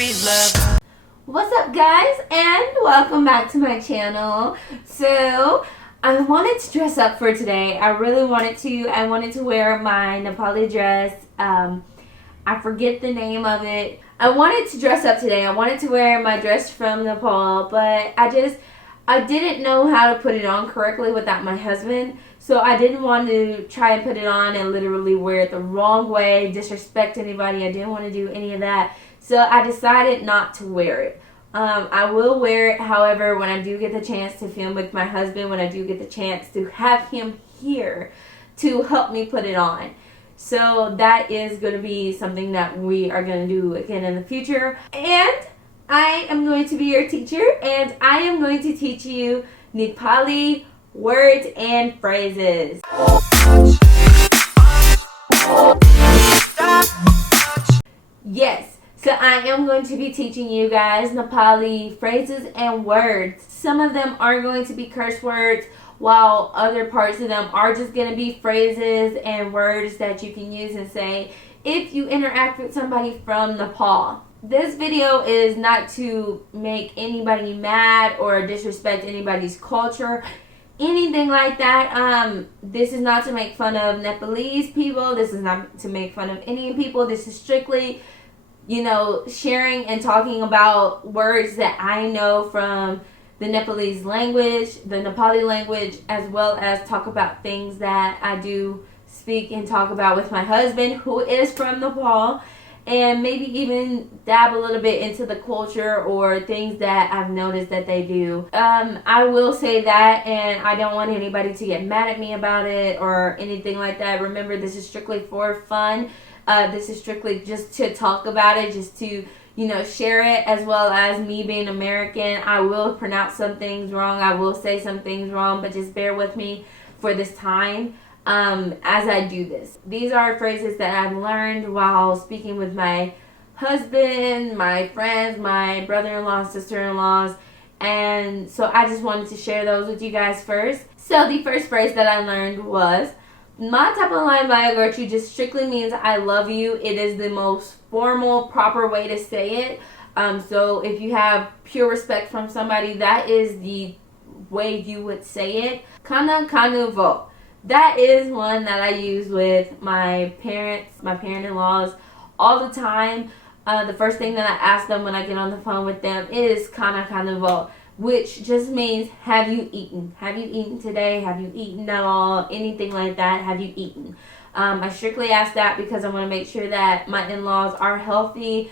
sweet love. What's up, guys, and welcome back to my channel. So I wanted to dress up for today. I really wanted to. I wanted to wear my Nepali dress. I forget the name of it. I wanted to dress up today. I wanted to wear my dress from Nepal, but I didn't know how to put it on correctly without my husband. So I didn't want to try and put it on and literally wear it the wrong way, disrespect anybody. I didn't want to do any of that. So I decided not to wear it. I will wear it, however, when I do get the chance to film with my husband, when I do get the chance to have him here to help me put it on. So that is going to be something that we are going to do again in the future. And I am going to be your teacher, and I am going to teach you Nepali words and phrases. Yes, so I am going to be teaching you guys Nepali phrases and words. Some of them are going to be curse words, while other parts of them are just going to be phrases and words that you can use and say if you interact with somebody from Nepal. This video is not to make anybody mad or disrespect anybody's culture, anything like that. This is not to make fun of Nepalese people. This is not to make fun of Indian people. This is strictly, sharing and talking about words that I know from the Nepalese language, the Nepali language, as well as talk about things that I do speak and talk about with my husband, who is from Nepal, and maybe even dab a little bit into the culture or things that I've noticed that they do. I will say that, and I don't want anybody to get mad at me about it or anything like that. Remember, this is strictly for fun. This is strictly just to talk about it, just to share it, as well as me being American. I will pronounce some things wrong. I will say some things wrong, but just bear with me for this time as I do this. These are phrases that I've learned while speaking with my husband, my friends, my brother-in-law, sister-in-laws, and so I just wanted to share those with you guys first. So the first phrase that I learned was "Matapalan Vayagarchu" just strictly means I love you. It is the most formal, proper way to say it. So if you have pure respect from somebody, that is the way you would say it. Kana Kanuvo. That is one that I use with my parents, my parent-in-laws, all the time. The first thing that I ask them when I get on the phone with them is Kana Kanuvo, which just means, have you eaten? Have you eaten today? Have you eaten at all? Anything like that, have you eaten? I strictly ask that because I want to make sure that my in-laws are healthy.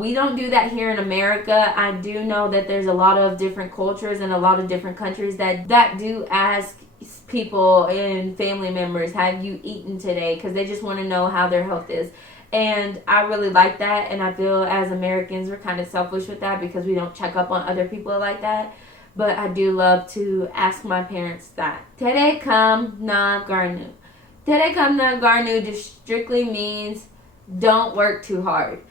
We don't do that here in America. I do know that there's a lot of different cultures and a lot of different countries that do ask people and family members, have you eaten today? Because they just want to know how their health is. And I really like that, and I feel as Americans we're kind of selfish with that because we don't check up on other people like that. But I do love to ask my parents that. Tere kam na garnu. Tere kam na garnu just strictly means don't work too hard.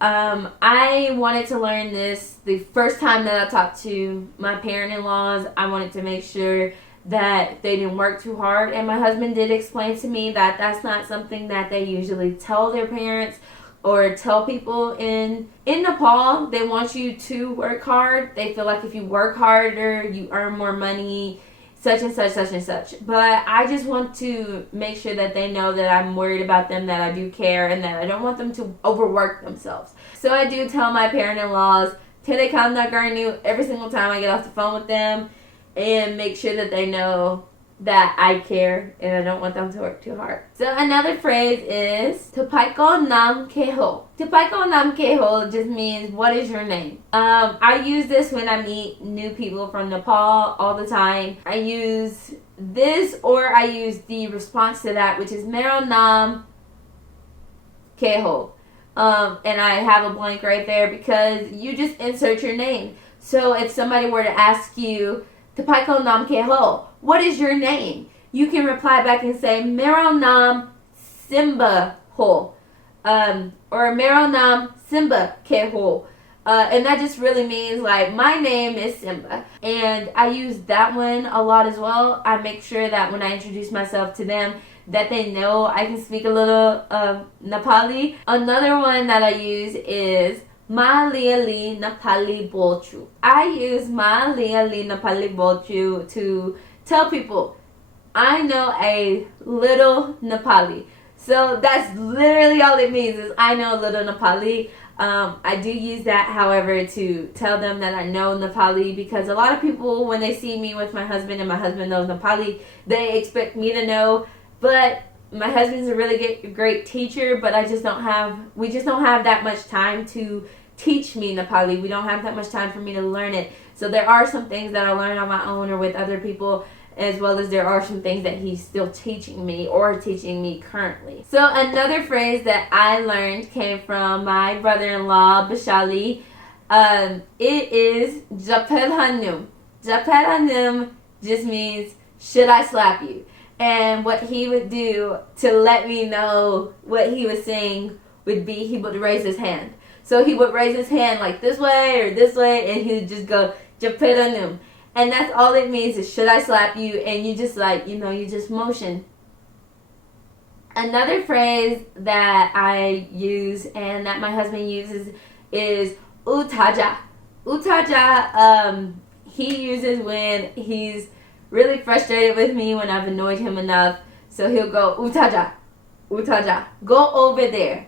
I wanted to learn this the first time that I talked to my parent-in-laws. I wanted to make sure that they didn't work too hard, and my husband did explain to me that that's not something that they usually tell their parents or tell people in Nepal. They want you to work hard. They feel like if you work harder, you earn more money, such and such, such and such. But I just want to make sure that they know that I'm worried about them, that I do care, and that I don't want them to overwork themselves. So I do tell my parent-in-laws, Tere kam na garnu, every single time I get off the phone with them, and make sure that they know that I care and I don't want them to work too hard. So another phrase is Tupaiko nam keho. Tupaiko nam keho just means what is your name? I use this when I meet new people from Nepal all the time. I use this, or I use the response to that, which is Mero nam keho. And I have a blank right there because you just insert your name. So if somebody were to ask you, Tupaiko nam keho, what is your name? You can reply back and say, Mero nam Simba ho. Or Mero nam Simba keho. And that just really means like, my name is Simba. And I use that one a lot as well. I make sure that when I introduce myself to them, that they know I can speak a little Nepali. Another one that I use is Maliali Nepali Bolchu. I use Maliali Nepali Bolchu to tell people I know a little Nepali. So that's literally all it means is I know a little Nepali. I do use that, however, to tell them that I know Nepali, because a lot of people, when they see me with my husband and my husband knows Nepali, they expect me to know. But my husband's a really great teacher, but we just don't have that much time to teach me Nepali. We don't have that much time for me to learn it. So there are some things that I learn on my own or with other people, as well as there are some things that he's still teaching me or teaching me currently. So another phrase that I learned came from my brother-in-law, Bashali. It is Japel Hanum. Japel Hanum just means, should I slap you? And what he would do to let me know what he was saying would be he would raise his hand. So he would raise his hand like this way or this way, and he would just go, Japel Hanum. And that's all it means is, should I slap you? And you just you just motion. Another phrase that I use and that my husband uses is utaja. Utaja, he uses when he's really frustrated with me, when I've annoyed him enough. So he'll go, utaja, utaja, go over there.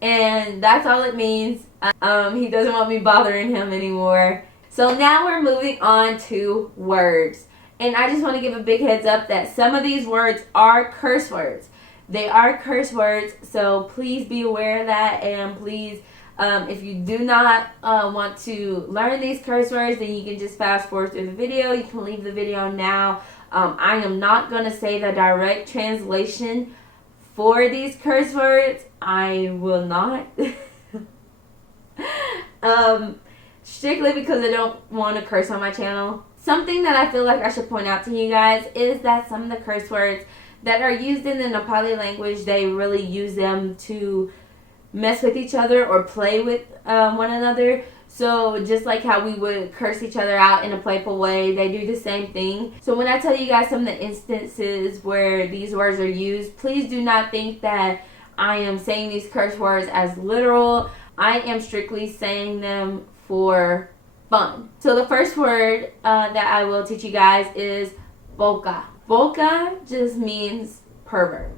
And that's all it means. He doesn't want me bothering him anymore. So now we're moving on to words. And I just want to give a big heads up that some of these words are curse words. They are curse words, so please be aware of that. And please, if you do not want to learn these curse words, then you can just fast forward through the video. You can leave the video now. I am not going to say the direct translation for these curse words. I will not. Strictly because I don't want to curse on my channel. Something that I feel like I should point out to you guys is that some of the curse words that are used in the Nepali language, they really use them to mess with each other or play with one another. So just like how we would curse each other out in a playful way, they do the same thing. So when I tell you guys some of the instances where these words are used, please do not think that I am saying these curse words as literal. I am strictly saying them for fun. So the first word that I will teach you guys is boca. Boca just means pervert.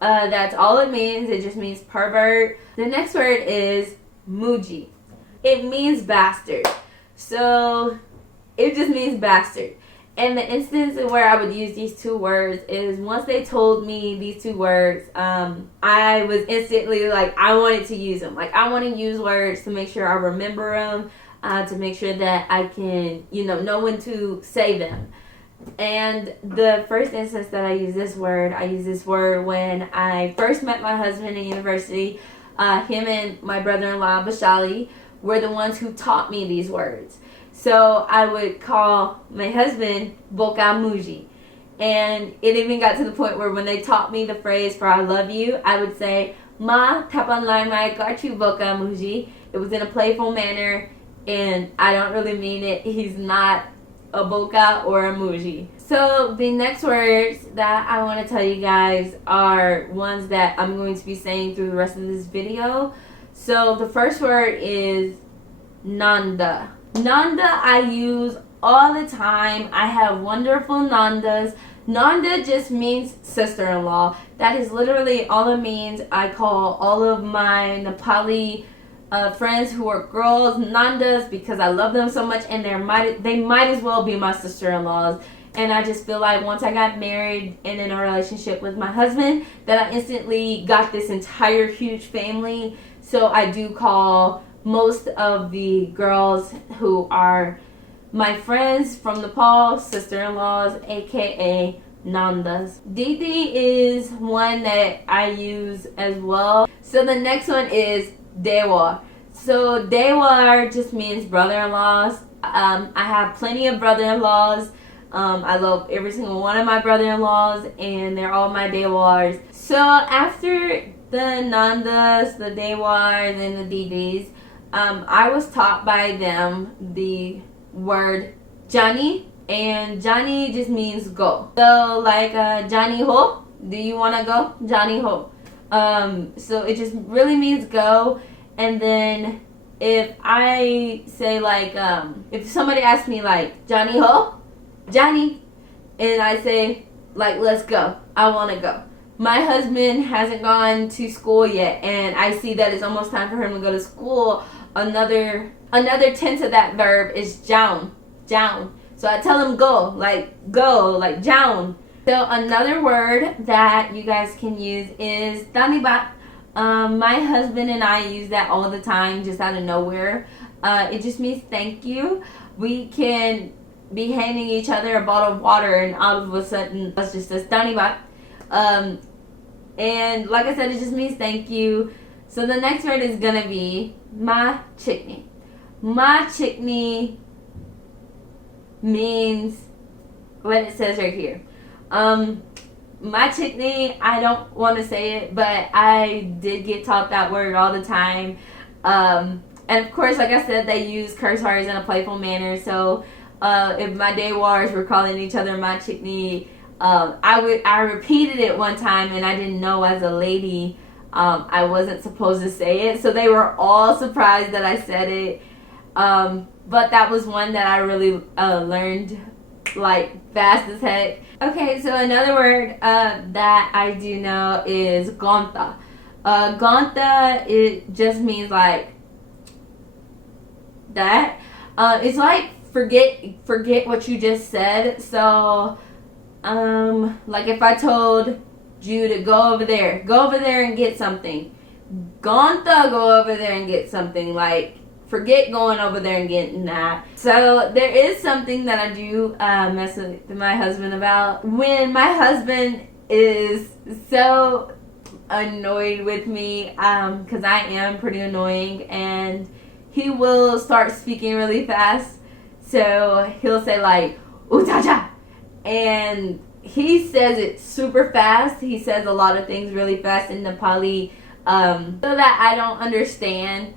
That's all it means. It just means pervert. The next word is muji. It means bastard. So it just means bastard. And the instance where I would use these two words is once they told me these two words, I was instantly like, I wanted to use them. Like, I want to use words to make sure I remember them, to make sure that I can, know when to say them. And the first instance that I use this word when I first met my husband in university. Him and my brother-in-law, Bashali, were the ones who taught me these words. So I would call my husband Boca Muji. And it even got to the point where when they taught me the phrase for I love you, I would say, Ma tapan lai mai gachu Boca Muji. It was in a playful manner, and I don't really mean it. He's not a Boca or a Muji. So the next words that I want to tell you guys are ones that I'm going to be saying through the rest of this video. So the first word is Nanda. Nanda I use all the time. I have wonderful Nandas. Nanda just means sister-in-law. That is literally all it means. I call all of my Nepali friends who are girls Nandas because I love them so much, and they might as well be my sister-in-laws. And I just feel like once I got married and in a relationship with my husband, that I instantly got this entire huge family. So I do call most of the girls who are my friends from Nepal sister-in-laws, aka Nandas. Didi is one that I use as well. So the next one is Dewar. So Dewar just means brother-in-laws. I have plenty of brother-in-laws. I love every single one of my brother-in-laws, and they're all my Dewars. So after the Nandas, the Dewars, and the Didis, I was taught by them the word Johnny, and Johnny just means go. So like Johnny Ho, do you want to go? Johnny Ho. So it just really means go, and then if I say like, if somebody asks me like, Johnny ho? Johnny. And I say like, let's go. I want to go. My husband hasn't gone to school yet, and I see that it's almost time for him to go to school. Another tense of that verb is jaun. Jaun. So I tell him go, like jaun. So another word that you guys can use is danibat. My husband and I use that all the time, just out of nowhere. It just means thank you. We can be handing each other a bottle of water, and all of a sudden, that's just says danibat. And like I said, it just means thank you. So the next word is gonna be ma chikni. Ma chikni means what it says right here. My chikni, I don't want to say it, but I did get taught that word all the time. And of course, like I said, they use curse words in a playful manner. So if my day wars were calling each other my chikni, I repeated it one time, and I didn't know as a lady I wasn't supposed to say it. So they were all surprised that I said it. But that was one that I really learned like fast as heck. Okay, so another word that I do know is gonta. Gonta, it just means like that. It's like forget what you just said. So like if I told you to go over there and get something, gonta, go over there and get something, like forget going over there and getting that. So there is something that I do mess with my husband about. When my husband is so annoyed with me, because I am pretty annoying, and he will start speaking really fast. So he'll say like, utaja. And he says it super fast. He says a lot of things really fast in Nepali, so that I don't understand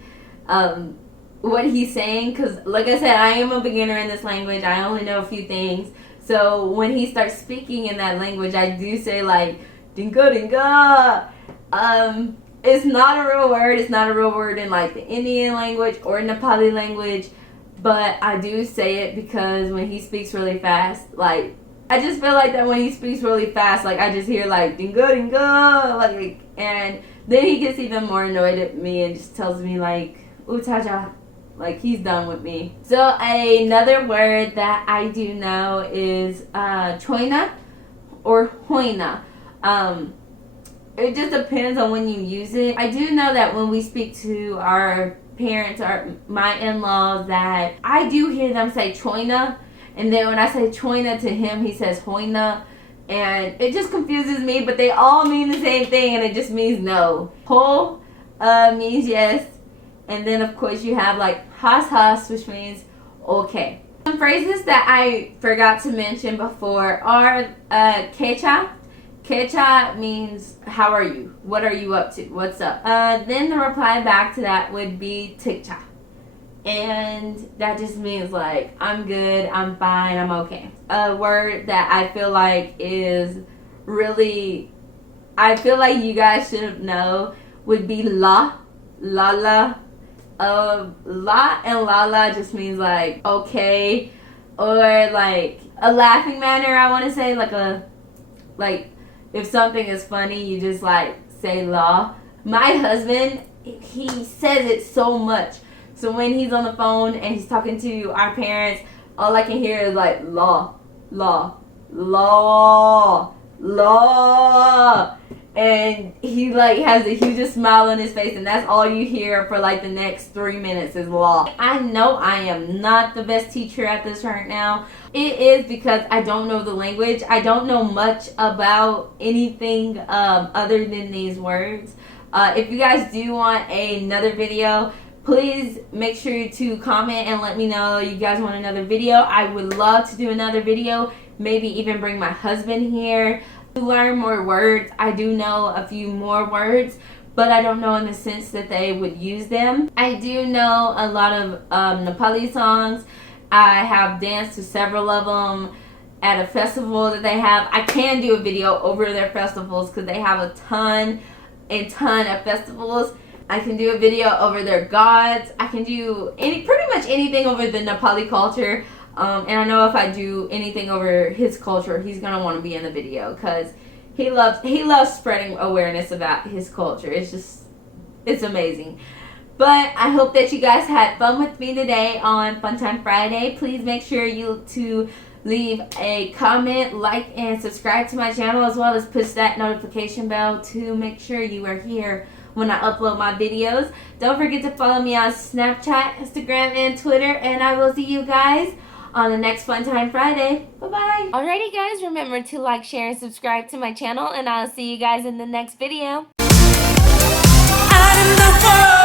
what he's saying, because like I said, I am a beginner in this language. I only know a few things. So when he starts speaking in that language, I do say like dinga dinga. It's not a real word. It's not a real word in like the Indian language or Nepali language, but I do say it because when he speaks really fast, like I just feel like that when he speaks really fast, like I just hear like dinga dinga, like, and then he gets even more annoyed at me and just tells me like utaja. Like he's done with me. So another word that I do know is choina or hoina. It just depends on when you use it. I do know that when we speak to our parents or my in-laws, that I do hear them say choina, and then when I say choina to him, he says hoina, and it just confuses me. But they all mean the same thing, and it just means no. Ho means yes. And then, of course, you have like has, which means okay. Some phrases that I forgot to mention before are kecha. Kecha means how are you? What are you up to? What's up? Then the reply back to that would be tikcha. And that just means like I'm good, I'm fine, I'm okay. A word that I feel like is really, I feel like you guys should know would be la. La and lala just means like okay, or like a laughing manner. I want to say like if something is funny, you just like say la. My husband, he says it so much. So when he's on the phone and he's talking to our parents, all I can hear is like la, and he like has the hugest smile on his face, and that's all you hear for like the next 3 minutes is law. I know I am not the best teacher at this right now. It is because I don't know the language. I don't know much about anything other than these words. If you guys do want another video, please make sure to comment and let me know you guys want another video. I would love to do another video, maybe even bring my husband here to learn more words. I do know a few more words, but I don't know in the sense that they would use them. I do know a lot of Nepali songs. I have danced to several of them at a festival that they have. I can do a video over their festivals because they have a ton of festivals. I can do a video over their gods. I can do pretty much anything over the Nepali culture. And I know if I do anything over his culture, he's gonna want to be in the video because he loves spreading awareness about his culture. It's amazing. But I hope that you guys had fun with me today on Fun Time Friday. Please make sure to leave a comment, like, and subscribe to my channel, as well as push that notification bell to make sure you are here when I upload my videos. Don't forget to follow me on Snapchat, Instagram, and Twitter, and I will see you guys on the next Fun Time Friday. Bye-bye. Alrighty, guys, remember to like, share, and subscribe to my channel, and I'll see you guys in the next video. Out in the world.